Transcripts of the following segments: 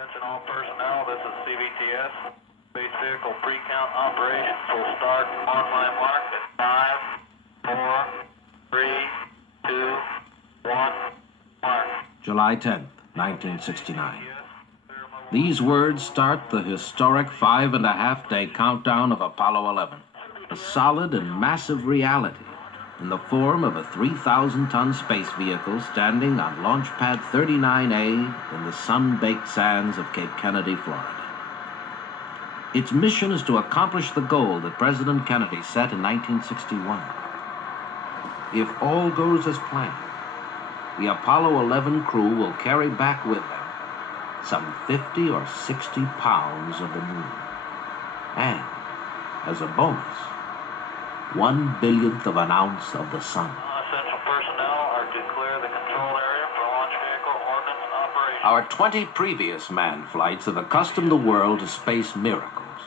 Attention all personnel, this is CVTS. Space vehicle pre-count operations will start on my mark at 5, 4, 3, 2, 1, mark. July 10th, 1969. These words start the historic 5.5-day countdown of Apollo 11, a solid and massive reality in the form of a 3,000-ton space vehicle standing on Launch Pad 39A in the sun-baked sands of Cape Kennedy, Florida. Its mission is to accomplish the goal that President Kennedy set in 1961. If all goes as planned, the Apollo 11 crew will carry back with them some 50 or 60 pounds of the moon. And, as a bonus, 1/1000th of an ounce of the sun. Essential personnel are to clear the control area for launch vehicle ordnance operation. Our 20 previous manned flights have accustomed the world to space miracles.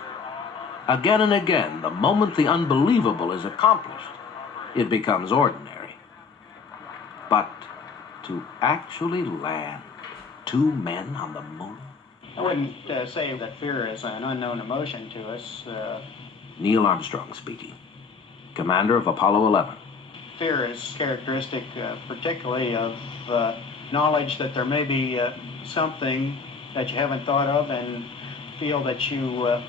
Again and again, the moment the unbelievable is accomplished, it becomes ordinary. But to actually land 2 men on the moon? I wouldn't say that fear is an unknown emotion to us. Neil Armstrong speaking, commander of Apollo 11. Fear is characteristic particularly of knowledge that there may be something that you haven't thought of and feel that you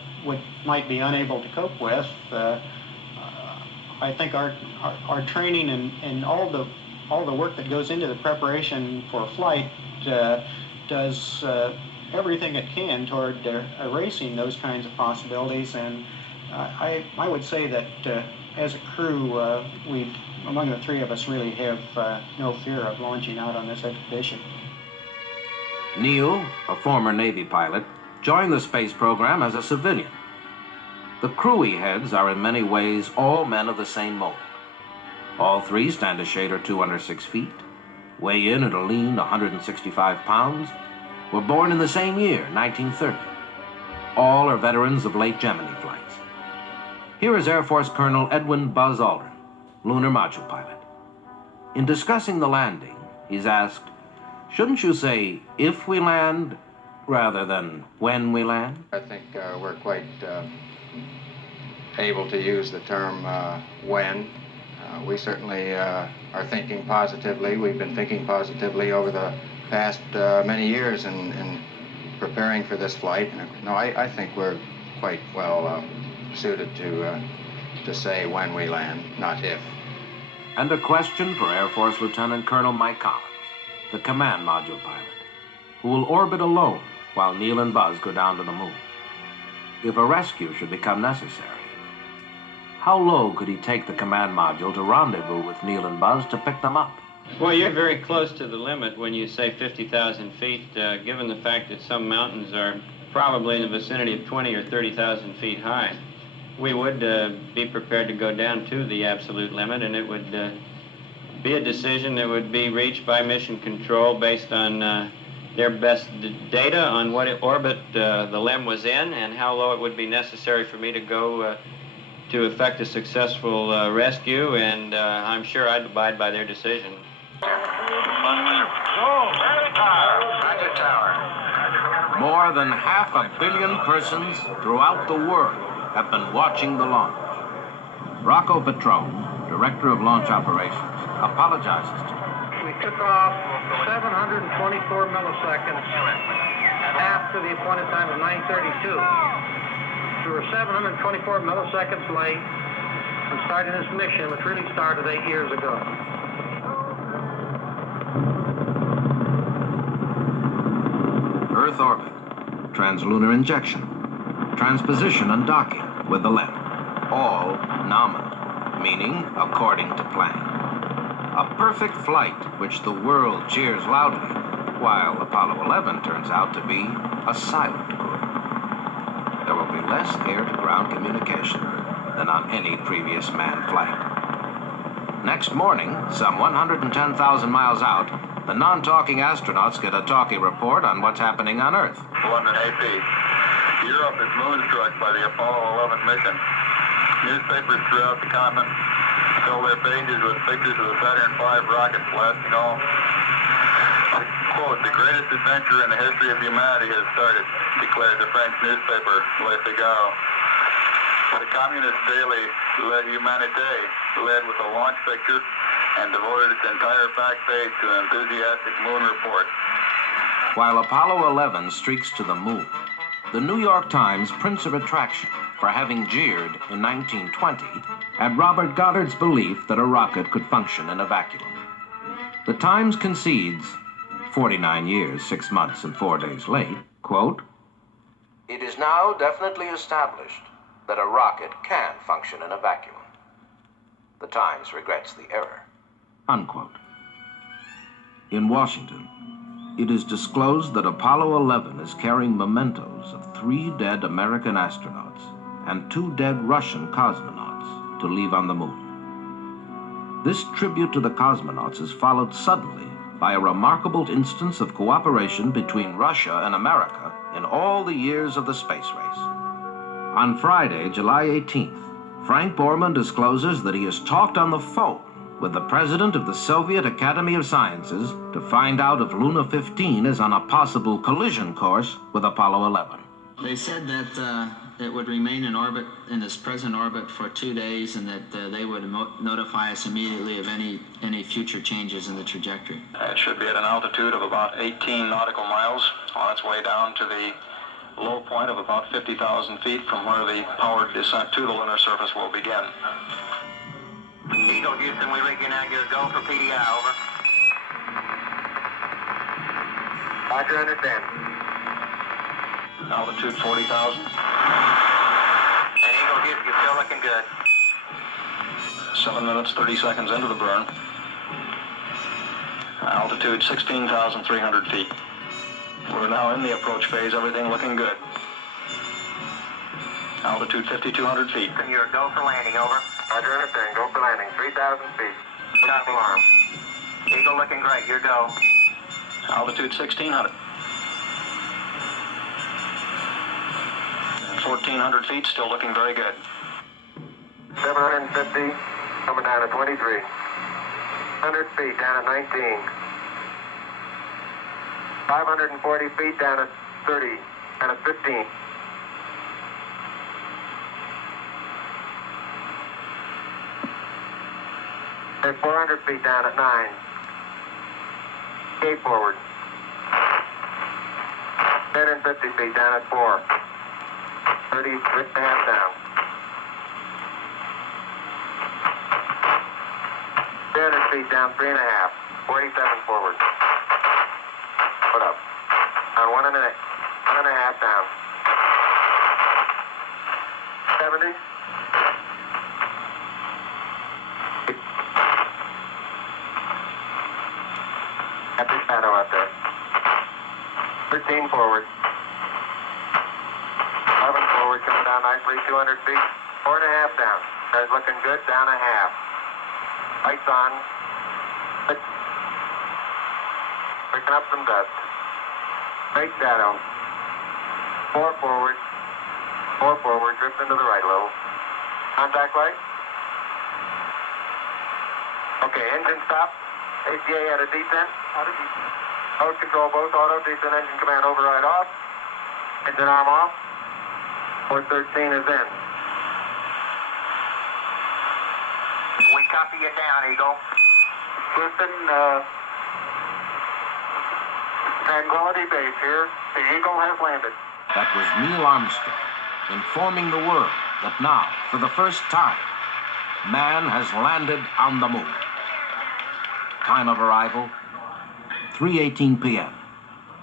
might be unable to cope with. I think our training and all the work that goes into the preparation for flight does everything it can toward erasing those kinds of possibilities. And I would say that as a crew, among the 3 of us, really have no fear of launching out on this expedition. Neil, a former Navy pilot, joined the space program as a civilian. The crew he heads are in many ways all men of the same mold. All 3 stand a shade or 2 under 6 feet, weigh in at a lean 165 pounds, were born in the same year, 1930. All are veterans of late Gemini flights. Here is Air Force Colonel Edwin Buzz Aldrin, lunar module pilot. In discussing the landing, he's asked, shouldn't you say if we land rather than when we land? I think we're quite able to use the term when. We certainly are thinking positively. We've been thinking positively over the past many years in preparing for this flight. No, I think we're quite well suited to say when we land, not if. And a question for Air Force Lieutenant Colonel Mike Collins, the command module pilot, who will orbit alone while Neil and Buzz go down to the moon. If a rescue should become necessary, how low could he take the command module to rendezvous with Neil and Buzz to pick them up? Well, you're very close to the limit when you say 50,000 feet, given the fact that some mountains are probably in the vicinity of 20 or 30,000 feet high. We would be prepared to go down to the absolute limit, and it would be a decision that would be reached by mission control based on their best data on what orbit the LEM was in and how low it would be necessary for me to go to effect a successful rescue, and I'm sure I'd abide by their decision. More than 500 million persons throughout the world have been watching the launch. Rocco Petrone, director of launch operations, apologizes to me. We took off 724 milliseconds after the appointed time of 9:32. We were 724 milliseconds late from starting this mission, which really started 8 years ago. Earth orbit, translunar injection, transposition and docking with the LEM, all nominal, meaning according to plan. A perfect flight which the world cheers loudly, while Apollo 11 turns out to be a silent crew. There will be less air-to-ground communication than on any previous manned flight. Next morning, some 110,000 miles out, the non-talking astronauts get a talkie report on what's happening on Earth. London AP. Europe is moonstruck by the Apollo 11 mission. Newspapers throughout the continent fill their pages with pictures of the Saturn V rocket blasting off. Quote, the greatest adventure in the history of humanity has started, declared the French newspaper Les Figaro. The Communist daily Humanité led with a launch picture and devoted its entire back page to an enthusiastic moon report. While Apollo 11 streaks to the moon, the New York Times prints of attraction for having jeered in 1920 at Robert Goddard's belief that a rocket could function in a vacuum. The Times concedes, 49 years, 6 months, and 4 days late, quote, "It is now definitely established that a rocket can function in a vacuum. The Times regrets the error," unquote. In Washington, it is disclosed that Apollo 11 is carrying mementos of 3 dead American astronauts and 2 dead Russian cosmonauts to leave on the moon. This tribute to the cosmonauts is followed suddenly by a remarkable instance of cooperation between Russia and America in all the years of the space race. On Friday, July 18th, Frank Borman discloses that he has talked on the phone with the president of the Soviet Academy of Sciences to find out if Luna 15 is on a possible collision course with Apollo 11. They said that it would remain in orbit, in its present orbit, for 2 days, and that they would notify us immediately of any future changes in the trajectory. It should be at an altitude of about 18 nautical miles on its way down to the low point of about 50,000 feet from where the powered descent to the lunar surface will begin. Eagle Houston, we rig you now. Your go for PDI, over. Roger, understand. Altitude 40,000. And Eagle Houston, you're still looking good. 7 minutes, 30 seconds into the burn. Altitude 16,300 feet. We're now in the approach phase, everything looking good. Altitude 5,200 feet. And you're go for landing, over. Roger, understand. Go for landing. 3,000 feet. Stop alarm. Eagle looking great. Your go. Altitude 1,600. 1,400 feet, still looking very good. 750, coming down to 23. 100 feet, down at 19. 540 feet, down at 30, down at 15. Okay, 400 feet, down at 9. Gate forward. 1050 feet, down at 4. 30, lift the half down. 300 feet down, 3.5. 47 forward. Put up. On 1.5 down. 70. Happy shadow out there. 13 forward. 11 forward, coming down nicely, 200 feet. 4.5 down. Guys looking good, down a half. Lights on. Picking up some dust. Great shadow. 4 forward. 4 forward, drifting to the right a little. Contact light. Okay, engine stop. ATA at a descent. Mode control both auto, descent engine command override off. Engine arm off. 413 is in. We copy you down, Eagle. Houston, Tranquility Base here. The Eagle has landed. That was Neil Armstrong informing the world that now, for the first time, man has landed on the moon. Time of arrival, 3:18 p.m.,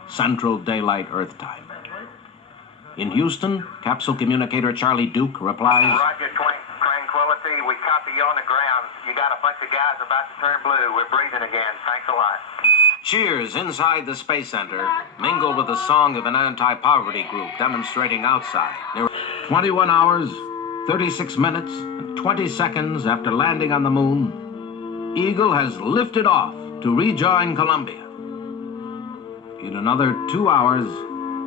Central Daylight Earth Time. In Houston, capsule communicator Charlie Duke replies, Roger, Tranquility, we copy you on the ground. You got a bunch of guys about to turn blue. We're breathing again. Thanks a lot. Cheers inside the Space Center mingled with the song of an anti-poverty group demonstrating outside. 21 hours, 36 minutes, and 20 seconds after landing on the moon, Eagle has lifted off to rejoin Columbia. In another 2 hours,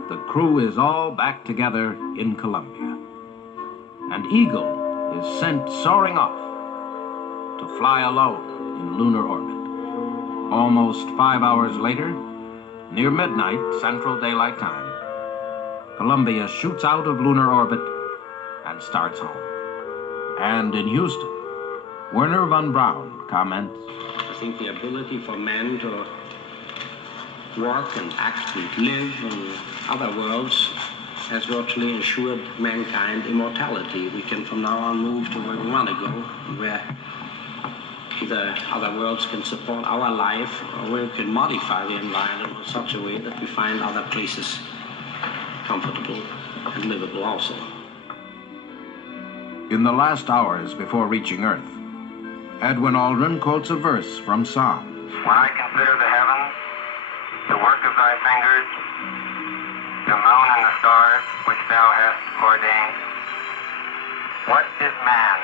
the crew is all back together in Columbia. And Eagle is sent soaring off to fly alone in lunar orbit. Almost 5 hours later, Near midnight, Central Daylight Time, Columbia shoots out of lunar orbit and starts home. And in Houston, Werner von Braun comments, I think the ability for man to work and act and live in other worlds has virtually ensured mankind immortality. We can from now on move to where we want to go, where the other worlds can support our life, or we can modify the environment in such a way that we find other places comfortable and livable also. In the last hours before reaching Earth, Edwin Aldrin quotes a verse from Psalms. When I consider the heavens, the work of thy fingers, the moon and the stars which thou hast ordained, what is man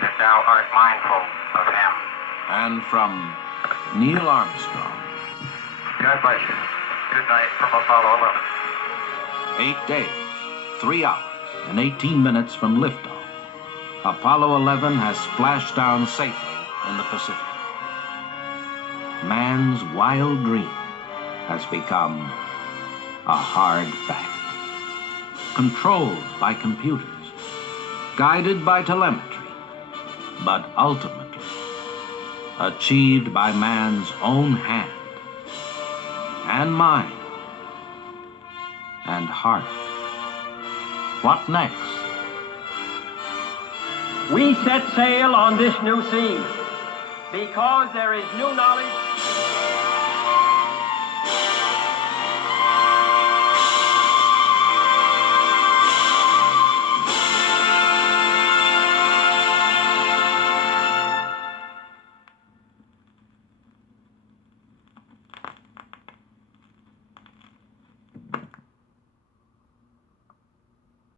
that thou art mindful of him? And from Neil Armstrong. God bless you. Good night from Apollo 11. 8 days, 3 hours, and 18 minutes from liftoff, Apollo 11 has splashed down safely in the Pacific. Man's wild dream has become a hard fact. Controlled by computers, guided by telemetry, but ultimately achieved by man's own hand and mind and heart. What next? We set sail on this new scene because there is new knowledge